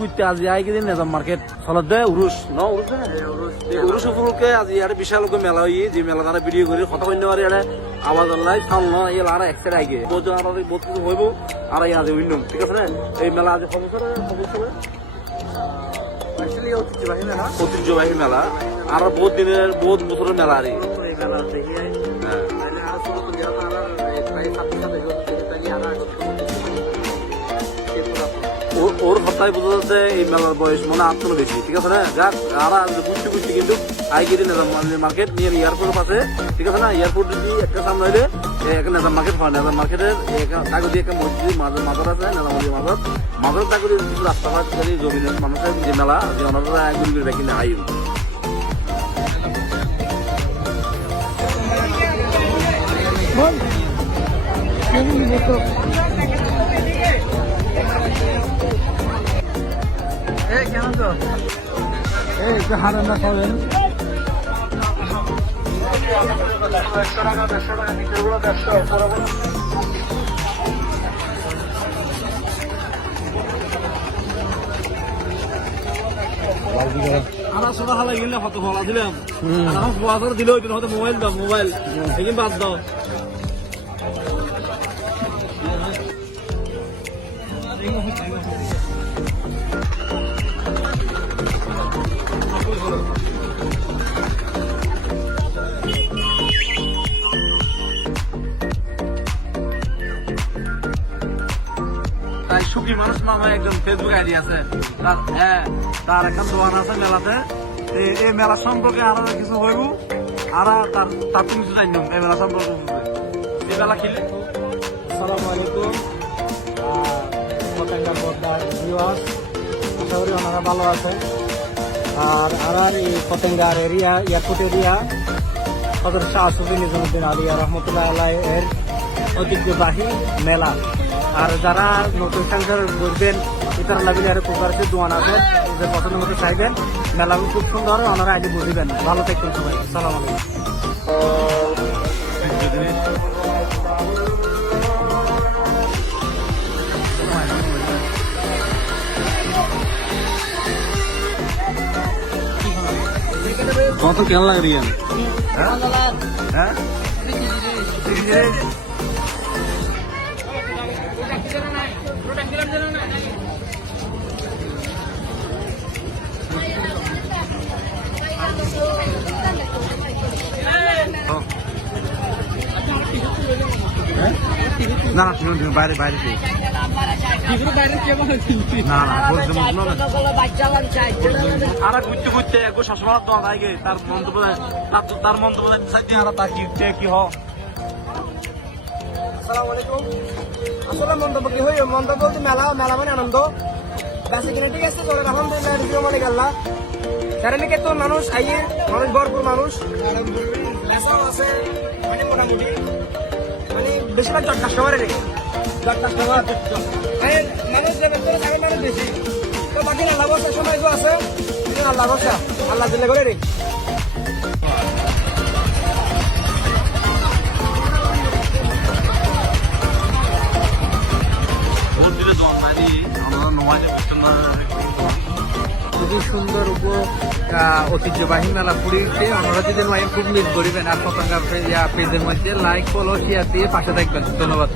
ঘুরতে আজ আইকিদিন নিজাম মার্কেট চলত দে উরুস ন উরুস উরুস উপলক্ষে আজি ইয়ার বিশাল মেলা হই যে মেলা তারা ভিডিও করে কথা কইতে পারে এটা আওয়াজ আল্লাহ সামন এই লারা এক্সট্রা আগে বহুত জন আর বহুত কিছু হইব আর আজ উইন্ন ঠিক আছে না এই মেলা আজ কবছর অ্যাকচুয়ালি ঐতিহ্যবাহী মেলা আর বহুত দিনের বহুত বছরের মেলা আর এই মেলা দেখি হ্যাঁ মানে আর ছোট তো যারা আর প্রায় 7 ওর কথায় বোঝা যাচ্ছে এই মেলার বয়স মনে আটশো বেশি ঠিক আছে না যাক আর বুঝতে বুঝতে কিন্তু আইগিরি নেজাম মার্কেট নিয়ে এয়ারপোর্ট পাশে ঠিক আছে না এয়ারপোর্ট যদি একটা সামনে হইলে একটা নেজাম মার্কেট হয় নেজাম মার্কেটের কাগজি একটা মসজিদ মাজার আছে নেজামজি মাজার কাগজি কিছু রাস্তাঘাট জমিনের মানুষের যে মেলা যে ওনারা ঘুরি ঘুরি কিনে আই কেন তো এই হারান্না খাবেন 100 টাকা 150 টাকা নিচেগুলো 100 আমরা সবাই হালাই গেলে কত ফলা দিলাম এখন ফোয়া করে দিলে ওই দিন হয়তো মোবাইল দাও মোবাইল এই বাদ দাও তাই সুখী মানুষ মামা একজন ফেসবুক আইডি আছে তার এখন দোকান আছে মেলাতে এই মেলা সম্পর্কে আরো কিছু হইব আর তার তুমি কিছু জানি এই মেলা সম্পর্কে এই মেলা খেলে আসসালামু আলাইকুম পতেঙ্গা পদ্মার ভিউয়ার্স আশা করি ওনারা ভালো আছে আর এই পতেঙ্গার এরিয়া এয়ারপোর্ট এরিয়া হযরত শাহ সুফি নিজামুদ্দিন আলিয়া রহমতুল্লাহ আলাইহি এর ঐতিহ্যবাহী মেলা আর যারা নতুন সংসার ঘুরবেন ইতার লাগলে আর প্রকারের দোয়ান আছে যে পছন্দ মতো চাইবেন মেলা খুব সুন্দর ওনারা আজ বুঝবেন ভালো থাকবেন সবাই আসসালামু আলাইকুম কত কেন লাগ রিয়ান হ্যাঁ না বাইরে বাইরে আর ঘুরতে ঘুরতে একবার শাসমান তো আগে তার মন্তব্য আর তার কি হয় আসসালামু আলাইকুম আসলে মন্তব্য কি হয় মন্তব্য বলতে মেলা মেলা মানে আনন্দ বেশি কিনে ঠিক আছে চলে আলহামদুলিল্লাহ রিভিউ মানে গেল কারণ কি তো মানুষ আইয়ে মানুষ ভরপুর মানুষ লেসাও আছে মানে মোটামুটি মানে বেশিরভাগ জট কাস্টমারের জট কাস্টমার মানুষ যাবেন করে যাবেন মানুষ বেশি তো বাকি আল্লাহ বসে সময় তো আছে আল্লাহ বসা আল্লাহ দিলে করে রে খুবই সুন্দর ঐতিহ্যবাহী মেলা পুরীতে আমরা যদি খুব মিস করিবেন আর পতঙ্গা পেজের মধ্যে লাইক ফলো শেয়ার দিয়ে পাশে থাকবেন ধন্যবাদ।